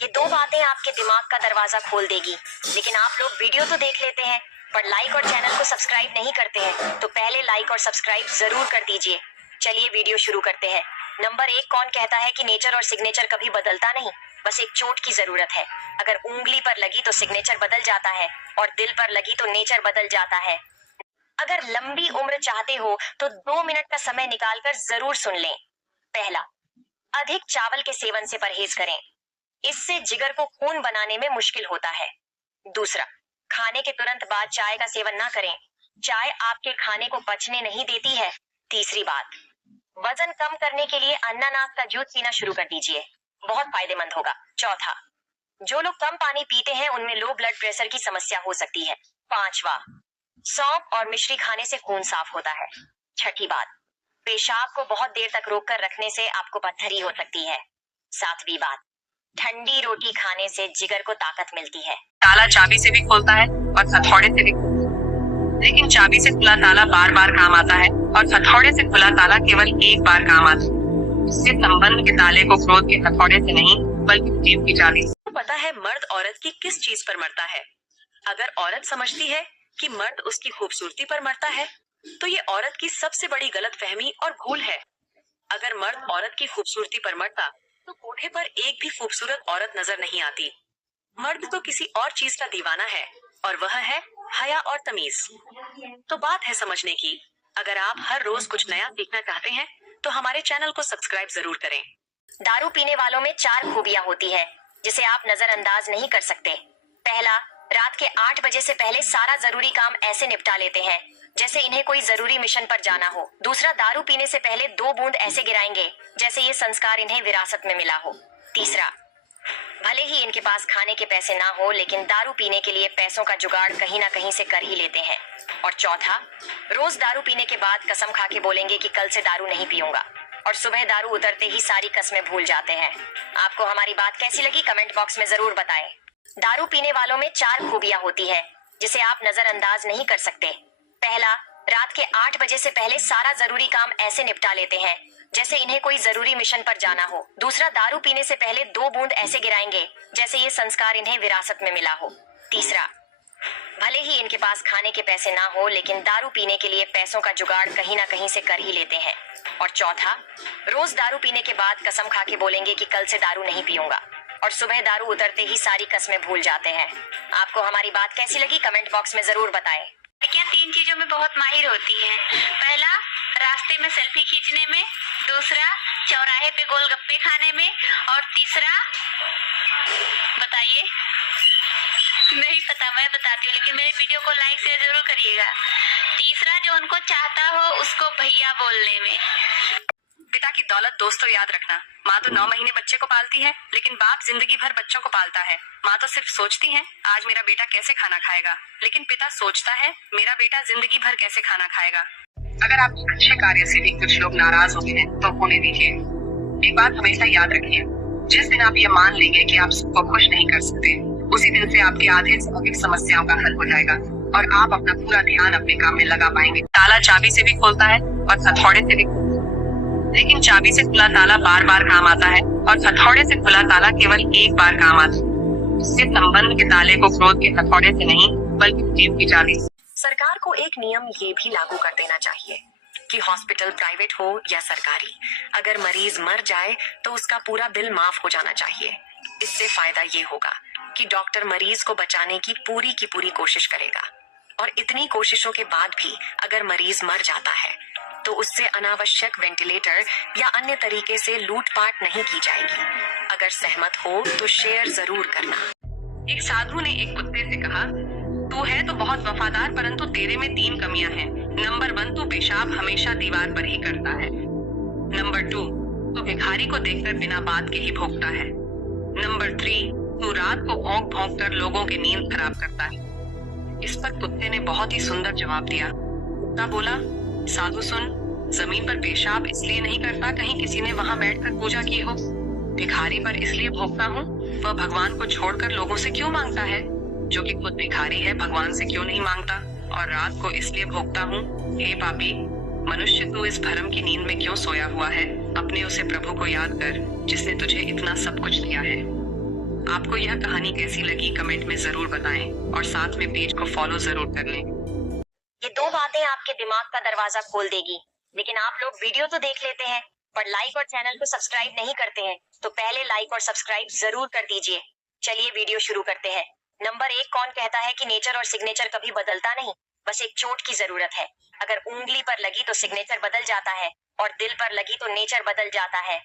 ये दो बातें आपके दिमाग का दरवाजा खोल देगी। लेकिन आप लोग वीडियो तो देख लेते हैं पर लाइक और चैनल को सब्सक्राइब नहीं करते हैं, तो पहले लाइक और सब्सक्राइब जरूर कर दीजिए। चलिए वीडियो शुरू करते हैं। नंबर 1, कौन कहता है कि नेचर और सिग्नेचर कभी बदलता नहीं? बस एक चोट की जरूरत है। अगर उंगली पर लगी तो सिग्नेचर बदल जाता है और दिल पर लगी तो नेचर बदल जाता है। अगर लंबी उम्र चाहते हो तो 2 मिनट का समय निकालकर जरूर सुन लें। पहला, अधिक चावल के सेवन से परहेज करें, इससे जिगर को खून बनाने में मुश्किल होता है। दूसरा, खाने के तुरंत बाद चाय का सेवन ना करें, चाय आपके खाने को पचने नहीं देती है। तीसरी बात, वजन कम करने के लिए अनानास का जूस पीना शुरू कर दीजिए, बहुत फायदेमंद होगा। चौथा, जो लोग कम पानी पीते हैं उनमें लो ब्लड प्रेशर की समस्या हो सकती है। पांचवा, सौंफ और मिश्री खाने से खून साफ होता है। छठी बात, पेशाब को बहुत देर तक रोक कर रखने से आपको पथरी हो सकती है। सातवीं बात, ठंडी रोटी खाने से जिगर को ताकत मिलती है। ताला चाबी से भी खोलता है और हथौड़े से भी, लेकिन चाबी से खुला ताला बार बार काम आता है और हथौड़े से खुला ताला केवल एक बार काम आता है। इससे संबंध के ताले को क्रोध के हथौड़े से नहीं बल्कि प्रेम की चाबी से। पता है मर्द औरत की किस चीज पर मरता है? अगर औरत समझती है कि मर्द उसकी खूबसूरती पर मरता है तो ये औरत की सबसे बड़ी गलतफहमी और भूल है। अगर मर्द औरत की खूबसूरती पर मरता तो कोठे पर एक भी खूबसूरत औरत नजर नहीं आती। मर्द तो किसी और चीज का दीवाना है और वह है हया और तमीज। तो बात है समझने की। अगर आप हर रोज कुछ नया सीखना चाहते हैं तो हमारे चैनल को सब्सक्राइब जरूर करें। दारू पीने वालों में 4 खूबियां होती है जिसे आप नजरअंदाज नहीं कर सकते। पहला, रात के 8 बजे से पहले सारा जरूरी काम ऐसे निपटा लेते हैं जैसे इन्हें कोई जरूरी मिशन पर जाना हो। दूसरा, दारू पीने से पहले 2 बूंद ऐसे गिराएंगे जैसे ये संस्कार इन्हें विरासत में मिला हो। तीसरा, भले ही इनके पास खाने के पैसे ना हो लेकिन दारू पीने के लिए पैसों का जुगाड़ कहीं ना कहीं से कर ही लेते हैं। और चौथा, रोज दारू पीने के बाद कसम खा के बोलेंगे कि कल से दारू नहीं पीऊंगा और सुबह दारू उतरते ही सारी कस्में भूल जाते हैं। आपको हमारी बात कैसी लगी कमेंट बॉक्स में जरूर बताएं। दारू पीने वालों में 4 खूबियां होती है जिसे आप नजरअंदाज नहीं कर सकते। पहला, रात के 8 बजे से पहले सारा जरूरी काम ऐसे निपटा लेते हैं जैसे इन्हें कोई जरूरी मिशन पर जाना हो। दूसरा, दारू पीने से पहले 2 बूंद ऐसे गिराएंगे जैसे ये संस्कार इन्हें विरासत में मिला हो। तीसरा, भले ही इनके पास खाने के पैसे ना हो लेकिन दारू पीने के लिए पैसों का जुगाड़ कहीं ना कहीं से कर ही लेते हैं। और चौथा, रोज दारू पीने के बाद कसम खा के बोलेंगे कि कल से दारू नहीं पीऊंगा और सुबह दारू उतरते ही सारी कस्में भूल जाते हैं। आपको हमारी बात कैसी लगी कमेंट बॉक्स में जरूर बताएं। लड़कियां 3 चीजों में बहुत माहिर होती हैं। पहला, रास्ते में सेल्फी खींचने में। दूसरा, चौराहे पे गोलगप्पे खाने में। और तीसरा, बताइए? नहीं पता, मैं बताती हूँ, लेकिन मेरे वीडियो को लाइक शेयर जरूर करिएगा। तीसरा, जो उनको चाहता हो उसको भैया बोलने में। पिता की दौलत दोस्तों याद रखना, माँ तो 9 महीने बच्चे को पालती है लेकिन बाप जिंदगी भर बच्चों को पालता है। माँ तो सिर्फ सोचती है आज मेरा बेटा कैसे खाना खाएगा, लेकिन पिता सोचता है मेरा बेटा जिंदगी भर कैसे खाना खाएगा। अगर आप अच्छे कार्य से भी कुछ लोग नाराज होते हैं तो होने दीजिए। एक बात हमेशा याद रखिए, जिस दिन आप ये मान लेंगे कि आप सबको खुश नहीं कर सकते, उसी दिन से आपके आधे से अधिक समस्याओं का हल हो जाएगा और आप अपना पूरा ध्यान अपने काम में लगा पाएंगे। ताला चाबी से भी खोलता है और हथौड़े से भी, लेकिन चाबी से खुला ताला बार बार काम आता है और हथौड़े से खुला ताला केवल एक बार काम आता है। इससे संबंध के ताले को क्रोध के हथौड़े से नहीं बल्कि प्रेम की चाबी से। सरकार को एक नियम ये भी लागू कर देना चाहिए कि हॉस्पिटल प्राइवेट हो या सरकारी, अगर मरीज मर जाए तो उसका पूरा बिल माफ हो जाना चाहिए। इससे फायदा ये होगा कि डॉक्टर मरीज को बचाने की पूरी कोशिश करेगा और इतनी कोशिशों के बाद भी अगर मरीज मर जाता है तो उससे अनावश्यक वेंटिलेटर या अन्य तरीके से लूटपाट नहीं की जाएगी। अगर सहमत हो तो शेयर जरूर करना। एक साधु ने एक कुत्ते से कहा, तू है तो बहुत वफादार परंतु तेरे में 3 कमियां हैं। नंबर 1, तू पेशाब हमेशा दीवार पर ही करता है। नंबर 2, तू भिखारी को देखकर बिना बात के ही भौंकता है। नंबर 3, तू रात को भौंक भौंक कर लोगों की नींद खराब करता है। इस पर कुत्ते ने बहुत ही सुंदर जवाब दिया। कुत्ता बोला, साधु सुन, जमीन पर पेशाब इसलिए नहीं करता कहीं किसी ने वहां बैठकर पूजा की हो। भिखारी पर इसलिए भौंकता हूँ, वह भगवान को छोड़कर लोगों से क्यों मांगता है, जो कि खुद भिखारी है भगवान से क्यों नहीं मांगता। और रात को इसलिए भौंकता हूँ, हे पापी मनुष्य, तू इस भरम की नींद में क्यों सोया हुआ है? अपने उसे प्रभु को याद कर जिसने तुझे इतना सब कुछ दिया है। आपको यह कहानी कैसी लगी कमेंट में जरूर बताएं और साथ में पेज को फॉलो जरूर कर लें। ये 2 बातें आपके दिमाग का दरवाजा खोल देगी, लेकिन आप लोग वीडियो तो देख लेते हैं पर लाइक और चैनल को सब्सक्राइब नहीं करते हैं, तो पहले लाइक और सब्सक्राइब जरूर कर दीजिए। चलिए वीडियो शुरू करते हैं। नंबर 1, कौन कहता है कि नेचर और सिग्नेचर कभी बदलता नहीं? बस एक चोट की जरूरत है। अगर उंगली पर लगी तो सिग्नेचर बदल जाता है और दिल पर लगी तो नेचर बदल जाता है।